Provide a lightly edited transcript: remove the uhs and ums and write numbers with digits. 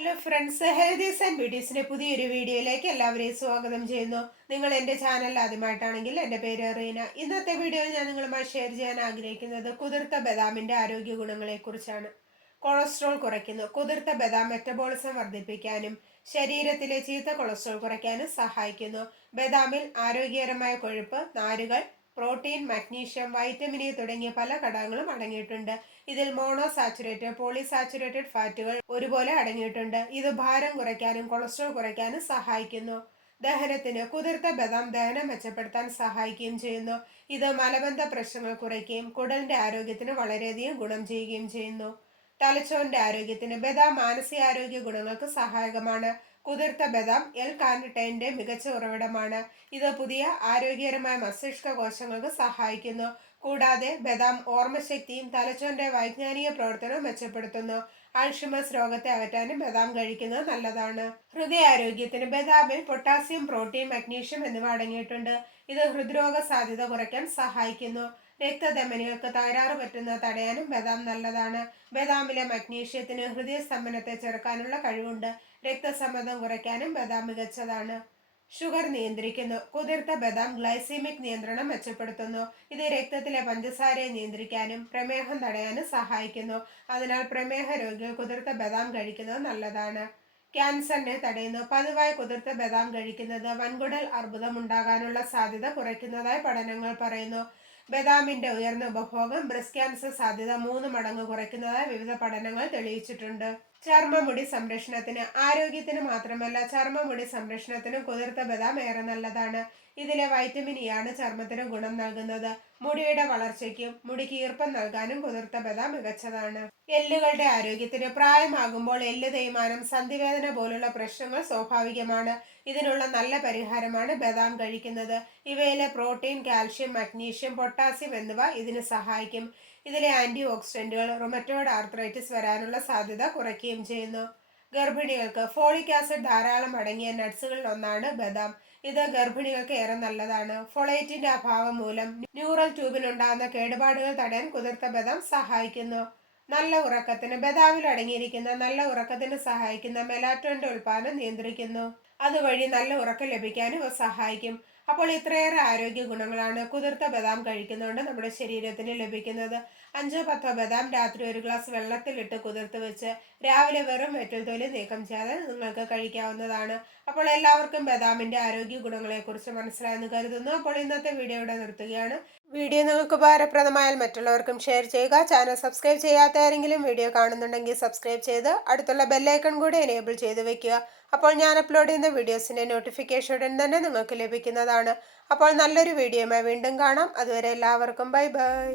Hello friends, healthies and ബ്യൂട്ടീസിന്റെ പുതിയൊരു വീഡിയോയിലേക്ക് എല്ലാവരെയും സ്വാഗതം ചെയ്യുന്നു. നിങ്ങൾ എൻ്റെ ചാനൽ ആദ്യമായിട്ടാണെങ്കിൽ എൻ്റെ പേര് റീന. ഇന്നത്തെ വീഡിയോയിൽ ഞാൻ നിങ്ങളുമായി ഷെയർ ചെയ്യാൻ ആഗ്രഹിക്കുന്നത് കുതിർത്ത ബദാമിന്റെ ആരോഗ്യ ഗുണങ്ങളെ കുറിച്ചാണ്. കൊളസ്ട്രോൾ കുറയ്ക്കുന്നു. കുതിർത്ത ബദാം മെറ്റബോളിസം വർദ്ധിപ്പിക്കാനും ശരീരത്തിലെ ചീത്ത കൊളസ്ട്രോൾ കുറയ്ക്കാനും സഹായിക്കുന്നു. ബദാമിൽ ആരോഗ്യകരമായ കൊഴുപ്പ്, നാരുകൾ, പ്രോട്ടീൻ, മഗ്നീഷ്യം, വൈറ്റമിൻ ഇ തുടങ്ങിയ പല ഘടകങ്ങളും അടങ്ങിയിട്ടുണ്ട്. ഇതിൽ മോണോസാച്ചുറേറ്റഡ്, പോളിസാച്ചുറേറ്റഡ് ഫാറ്റുകൾ ഒരുപോലെ അടങ്ങിയിട്ടുണ്ട്. ഇത് ഭാരം കുറയ്ക്കാനും കൊളസ്ട്രോൾ കുറയ്ക്കാനും സഹായിക്കുന്നു. ദഹനത്തിന് കുതിർത്ത ബദാം ദഹനം മെച്ചപ്പെടുത്താൻ സഹായിക്കുകയും ചെയ്യുന്നു. ഇത് മലബന്ധ പ്രശ്നങ്ങൾ കുറയ്ക്കുകയും കുടലിന്റെ ആരോഗ്യത്തിന് വളരെയധികം ഗുണം ചെയ്യുകയും ചെയ്യുന്നു. തലച്ചോറിന്റെ ആരോഗ്യത്തിന് ബദാം മാനസികാരോഗ്യ ഗുണങ്ങൾക്ക് സഹായകമാണ്. കുതിർത്ത ബദാം എൽ കാർണിറ്റൈന്റെ മികച്ച ഉറവിടമാണ്. ഇത് പുതിയ ആരോഗ്യകരമായ മസ്തിഷ്ക കോശങ്ങൾക്ക് സഹായിക്കുന്നു. കൂടാതെ ബദാം ഓർമ്മശക്തിയും തലച്ചോറിന്റെ വൈജ്ഞാനിക പ്രവർത്തനവും മെച്ചപ്പെടുത്തുന്നു. അൾഷിമേഴ്സ് രോഗത്തെ അകറ്റാനും ബദാം കഴിക്കുന്നത് നല്ലതാണ്. ഹൃദയാരോഗ്യത്തിന് ബദാമിൽ പൊട്ടാസ്യം, പ്രോട്ടീൻ, മഗ്നീഷ്യം എന്നിവ അടങ്ങിയിട്ടുണ്ട്. ഇത് ഹൃദ്രോഗ സാധ്യത കുറയ്ക്കാൻ സഹായിക്കുന്നു. രക്തധമനികൾക്ക് തകരാറ് പറ്റുന്നത് തടയാനും ബദാം നല്ലതാണ്. ബദാമിലെ മഗ്നീഷ്യത്തിന് ഹൃദയസ്തംഭനത്തെ ചെറുക്കാനുള്ള കഴിവുണ്ട്. രക്തസമ്മർദ്ദം കുറയ്ക്കാനും ബദാം മികച്ചതാണ്. ഷുഗർ നിയന്ത്രിക്കുന്നു. കുതിർത്ത ബദാം ഗ്ലൈസീമിക് നിയന്ത്രണം മെച്ചപ്പെടുത്തുന്നു. ഇത് രക്തത്തിലെ പഞ്ചസാരയെ നിയന്ത്രിക്കാനും പ്രമേഹം തടയാനും സഹായിക്കുന്നു. അതിനാൽ പ്രമേഹ രോഗികൾ കുതിർത്ത ബദാം കഴിക്കുന്നത് നല്ലതാണ്. ക്യാൻസറിനെ തടയുന്നു. പതിവായി കുതിർത്ത ബദാം കഴിക്കുന്നത് വൻകുടൽ അർബുദം ഉണ്ടാകാനുള്ള സാധ്യത കുറയ്ക്കുന്നതായി പഠനങ്ങൾ പറയുന്നു. ബദാമിന്റെ ഉയർന്ന ഉപഭോഗം ബ്രസ്റ്റ് ക്യാൻസർ സാധ്യത 3 മടങ്ങ് കുറയ്ക്കുന്നതായി വിവിധ പഠനങ്ങൾ തെളിയിച്ചിട്ടുണ്ട്. ചർമ്മമുടി സംരക്ഷണത്തിന്, ആരോഗ്യത്തിന് മാത്രമല്ല ചർമ്മമുടി സംരക്ഷണത്തിനും കുതിർത്ത ബദാം ഏറെ നല്ലതാണ്. ഇതിലെ വൈറ്റമിൻ ഇ ആണ് ചർമ്മത്തിന് ഗുണം നൽകുന്നത്. മുടിയുടെ വളർച്ചയ്ക്കും മുടിക്ക് ഈർപ്പം നൽകാനും കുതിർത്ത ബദാം മികച്ചതാണ്. എല്ലുകളുടെ ആരോഗ്യത്തിന്, പ്രായമാകുമ്പോൾ എല്ല് തേയ്മാനം, സന്ധിവേദന പോലുള്ള പ്രശ്നങ്ങൾ സ്വാഭാവികമാണ്. ഇതിനുള്ള നല്ല പരിഹാരമാണ് ബദാം കഴിക്കുന്നത്. ഇവയിലെ പ്രോട്ടീൻ, കാൽഷ്യം, മഗ്നീഷ്യം, പൊട്ടാസ്യം എന്നിവ ഇതിന് സഹായിക്കും. ഇതിലെ ആന്റി ഓക്സിഡന്റുകൾ റുമറ്റോയ്ഡ് ആർത്രൈറ്റിസ് വരാനുള്ള സാധ്യത കുറയ്ക്കുകയും ചെയ്യുന്നു. ഗർഭിണികൾക്ക് ഫോളിക് ആസിഡ് ധാരാളം അടങ്ങിയ നട്ട്സുകളിൽ ഒന്നാണ് ബദാം. ഇത് ഗർഭിണികൾക്ക് ഏറെ നല്ലതാണ്. ഫൊളേറ്റിന്റെ അഭാവം മൂലം ന്യൂറൽ ട്യൂബിനുണ്ടാകുന്ന കേടുപാടുകൾ തടയാൻ കുതിർത്ത ബദാം സഹായിക്കുന്നു. നല്ല ഉറക്കത്തിന്, ബദാമിൽ അടങ്ങിയിരിക്കുന്ന നല്ല ഉറക്കത്തിന് സഹായിക്കുന്ന മെലാറ്റോണിന്റെ ഉൽപാദനം നിയന്ത്രിക്കുന്നു. അതുവഴി നല്ല ഉറക്കം ലഭിക്കാനും ഇവ സഹായിക്കും. അപ്പോൾ ഇത്രയേറെ ആരോഗ്യ ഗുണങ്ങളാണ് കുതിർത്ത ബദാം കഴിക്കുന്നതുകൊണ്ട് നമ്മുടെ ശരീരത്തിന് ലഭിക്കുന്നത്. 5-10 ബദാം രാത്രി 1 ഗ്ലാസ് വെള്ളത്തിലിട്ട് കുതിർത്ത് വെച്ച് രാവിലെ വെറും വെറ്റിൽ തൊലി നീക്കം ചെയ്യാതെ നിങ്ങൾക്ക് കഴിക്കാവുന്നതാണ്. അപ്പോൾ എല്ലാവർക്കും ബദാമിന്റെ ആരോഗ്യ ഗുണങ്ങളെക്കുറിച്ച് മനസ്സിലായെന്ന് കരുതുന്നു. അപ്പോൾ ഇന്നത്തെ വീഡിയോ ഇവിടെ നിർത്തുകയാണ്. വീഡിയോ നിങ്ങൾക്ക് ഉപകാരപ്രദമായാൽ മറ്റുള്ളവർക്കും ഷെയർ ചെയ്യുക. ചാനൽ സബ്സ്ക്രൈബ് ചെയ്യാത്ത ആരെങ്കിലും വീഡിയോ കാണുന്നുണ്ടെങ്കിൽ സബ്സ്ക്രൈബ് ചെയ്ത് അടുത്തുള്ള ബെല്ലൈക്കൺ കൂടി എനേബിൾ ചെയ്ത് വെക്കുക. അപ്പോൾ ഞാൻ അപ്ലോഡ് ചെയ്യുന്ന വീഡിയോസിന്റെ നോട്ടിഫിക്കേഷൻ ഉടൻ തന്നെ നിങ്ങൾക്ക് ലഭിക്കുന്നതാണ്. അപ്പോൾ നല്ലൊരു വീഡിയോയുമായി വീണ്ടും കാണാം. അതുവരെ എല്ലാവർക്കും ബൈ ബൈ.